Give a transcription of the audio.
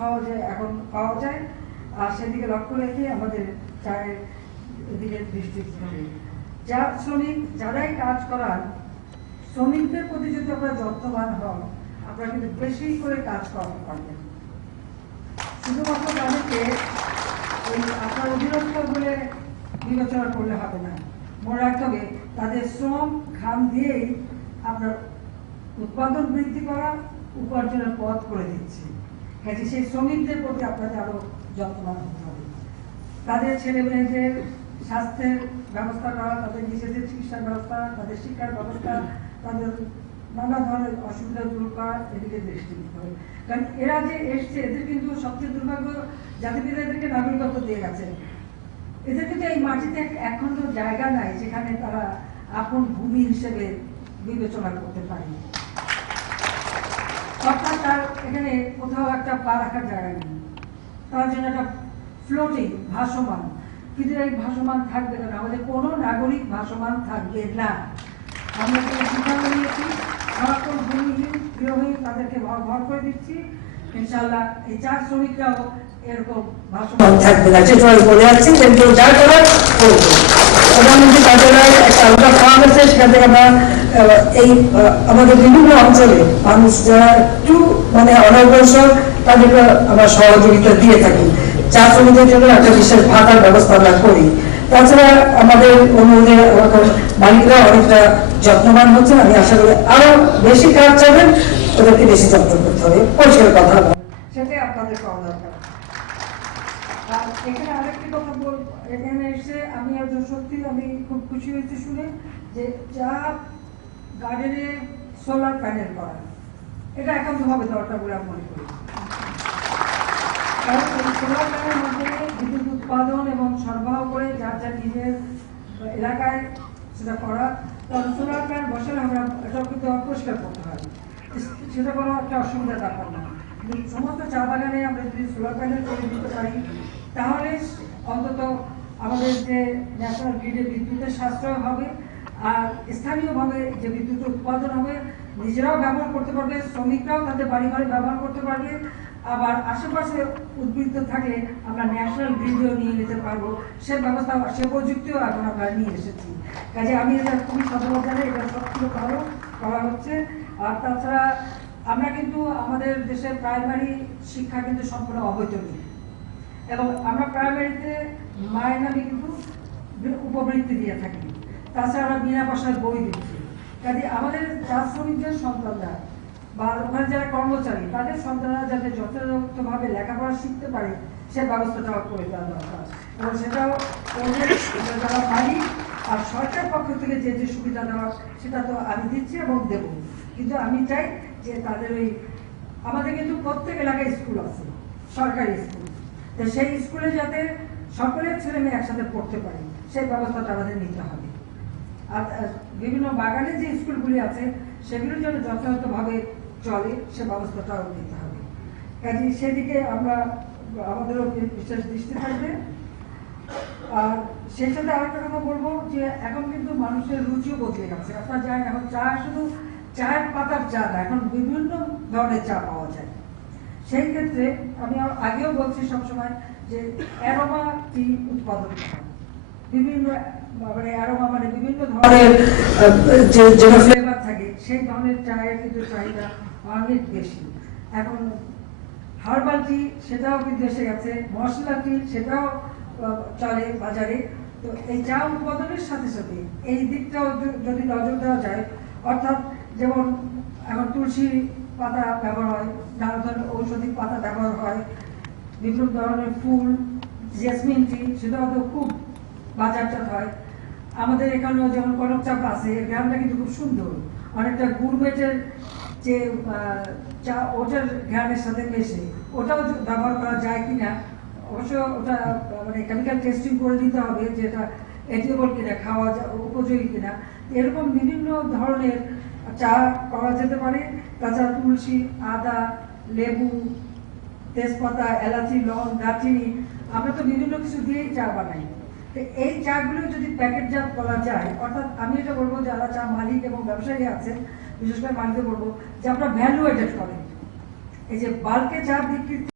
সহজে এখন পাওয়া যায়, আর সেদিকে লক্ষ্য রেখে আমাদের চায়ের দিকে দৃষ্টি দিতে হবে। চা শ্রমিক যারাই কাজ করান, শ্রমিকদের প্রতি যদি আপনারা যত্নবান হন, আপনারা কিন্তু বেশি করে কাজ করাতে পারবেন। শুধুমাত্র তাদেরকে ওই আপনার অধীনস্থ বলে বিবেচনা করলে হবে না। মনে রাখতে হবে তাদের শ্রম ঘাম দিয়েই আপনার উৎপাদন বৃদ্ধি করা, উপার্জনের পথ করে দিচ্ছে। কাজে সেই শ্রমিকদের প্রতি আপনাদের আরো যত্নবান হতে হবে। তাদের ছেলেমেয়েদের স্বাস্থ্যের ব্যবস্থা করা, তাদের নিজেদের চিকিৎসার ব্যবস্থা, তাদের শিক্ষার ব্যবস্থা, তাদের নানা ধরনের অসুবিধা দূর করা, এদিকে দৃষ্টি দিতে হবে। কারণ এরা যে এসছে, এদের কিন্তু সবচেয়ে দুর্ভাগ্য, জাতিপিতা এদেরকে নাগরিকত্ব দিয়ে গেছে। এদের কিন্তু এই মাটিতে এখন তো জায়গা নাই যেখানে তারা আপন ভূমি হিসেবে বিবেচনা করতে পারে। অর্থাৎ তার এখানে কোথাও একটা পা রাখার জায়গা নেই, তার জন্য একটা ফ্লোটিং, ভাসমান। কিন্তু এই ভাসমান থাকবে কেন? আমাদের কোনো নাগরিক ভাসমান থাকবে না। আমরা যে সিদ্ধান্ত নিয়েছি, সারাক্ষণ ভূমিহীন গৃহহীন তাদেরকে ভর করে দিচ্ছি। ইনশাআল্লাহ এই চা শ্রমিকরাও এরকম ভাসমান থাকবে না, সেটাই বলে যাচ্ছি। কিন্তু যা করার প্রধানমন্ত্রী কার্যালয়ে একটা আলোচনা খাওয়া হয়েছে, সেখান থেকে আমরা এই আমাদের বিভিন্ন অঞ্চলে মানুষ যারা একটু মানে অনগ্রসর, তাদেরকে আমরা সহযোগিতা দিয়ে থাকি। চা শ্রমিকদের জন্য একটা বিশেষ ভাতার ব্যবস্থা আমরা করি। তাছাড়া আমাদের অনুরোধে মালিকরা অনেকটা যত্নবান হচ্ছে। আমি আশা করি আরো বেশি কাজ চাবেন, ওদেরকে বেশি যত্ন করতে হবে, পরিষ্কার কথা সেটাই আপনাদের করা দরকার। আর এখানে আরেকটি কথা বলবো, এখানে এসে আমি সত্যি আমি খুব খুশি হয়েছি শুনে যে চা গার্ডেনে সোলার প্যানেল করা, এটা একান্তভাবে দরকার বলে আমি মনে করি। কারণ এই সোলার প্যানেলের মাধ্যমে বিদ্যুৎ উৎপাদন এবং সরবরাহ করে যার যার নিজের এলাকায় সেটা করা। কারণ সোলার প্যানেল বসালে আমরা এটা কিন্তু পরিষ্কার করতে হয়, সেটা কোনো একটা অসুবিধার ব্যাপার না। সমস্ত চা বাগানে আমরা যদি সোলার প্যানেল করে দিতে পারি, তাহলে অন্তত আমাদের যে ন্যাশনাল গ্রিডে বিদ্যুতের সাশ্রয় হবে, আর স্থানীয়ভাবে যে বিদ্যুৎ উৎপাদন হবে নিজেরাও ব্যবহার করতে পারবে, শ্রমিকরাও তাদের বাড়ি ঘরে ব্যবহার করতে পারবে। আবার আশেপাশে উদ্বৃত্ত থাকলে আমরা ন্যাশনাল গ্রিডেও নিয়ে নিতে পারবো, সে ব্যবস্থা, সে প্রযুক্তিও এখন আমরা নিয়ে এসেছি। কাজে আমি এটা খুবই সতর্ক জানাই, এটা সবচেয়ে ভালো করা হচ্ছে। আর তাছাড়া আমরা কিন্তু আমাদের দেশের প্রাইমারি শিক্ষা কিন্তু সম্পূর্ণ অবৈতনিক, এবং আমরা প্রাইমারিতে মায়ের নামে কিন্তু উপবৃত্তি দিয়ে থাকি। তাছাড়া আমরা বিনা পয়সায় বই দিচ্ছি। কাজে আমাদের চা শ্রমিকদের সন্তানরা বা ওখানে যারা কর্মচারী, তাদের সন্তানরা যাতে যথাযথভাবে লেখাপড়া শিখতে পারে, সে ব্যবস্থাটাও করে দেওয়া দরকার। এবং সেটাও যারা মালিক আর সরকার পক্ষ থেকে যে যে সুবিধা দেওয়া, সেটা তো আমি দিচ্ছি এবং দেব। কিন্তু আমি চাই যে তাদের ওই, আমাদের কিন্তু প্রত্যেক এলাকায় স্কুল আছে, সরকারি স্কুল, তো সেই স্কুলে যাতে সকলের ছেলে মেয়ে একসাথে পড়তে পারে, সেই ব্যবস্থাটা আমাদের নিতে হবে। আর বিভিন্ন বাগানে যে স্কুলগুলি আছে, সেগুলো যেন যথাযথভাবে চলে, সে ব্যবস্থাটাও নিতে হবে। কাজে সেদিকে আমরা আমাদেরও বিশেষ দৃষ্টি থাকবে। আর সেই সাথে আরেকটা কথা বলবো যে এখন কিন্তু মানুষের রুচিও বদলে গেছে। আপনারা জানেন এখন চা শুধু চায়ের পাতার চা না, এখন বিভিন্ন ধরনের চা পাওয়া যায়। সেই ক্ষেত্রে আমি আগেও বলছি সবসময় যে অ্যারোমা টি উৎপাদন করা, বিভিন্ন মানে অ্যারোমা মানে বিভিন্ন ধরনের যে ফ্লেভার থাকে, সেই ধরনের চায়ের কিন্তু চাহিদা অনেক বেশি। এখন হার্বাল টি, সেটাও কিন্তু এসে গেছে, মশলা টি, সেটাও চলে বাজারে। তো এই চা উৎপাদনের সাথে সাথে এই দিকটাও যদি নজর দেওয়া যায়, অর্থাৎ যেমন এখন তুলসী পাতা ব্যবহার হয়, নানা ধরনের ঔষধি পাতা ব্যবহার হয়, বিভিন্ন ধরনের ফুল, জেসমিন টি, সেটাও তো খুব বাজারজাত হয়। আমাদের এখানেও যেমন কনক চাপা আছে, এই গ্রামটা কিন্তু খুব সুন্দর, অনেকটা গুড়মেটের যে চা, ওটার গ্রামের সাথে মেশে, ওটাও ব্যবহার করা যায় কিনা, অবশ্য ওটা মানে কেমিক্যাল টেস্টিং করে নিতে হবে যে এটা এডিবল কিনা, খাওয়া উপযোগী কিনা। এরকম বিভিন্ন ধরনের চা করা যেতে পারে। তাছাড়া তুলসী, আদা, লেবু, তেজপাতা, এলাচি, লং, দারচিনি, আমরা তো বিভিন্ন কিছু দিয়েই চা বানাই। তো এই চাগুলো যদি প্যাকেটজাত করা যায়, অর্থাৎ আমি এটা বলবো যারা চা মালিক এবং ব্যবসায়ী আছেন, বিশেষ করে মালিককে বলবো যে আপনারা ভ্যালু এডেড করেন। এই যে বাল্কে চা বিক্রি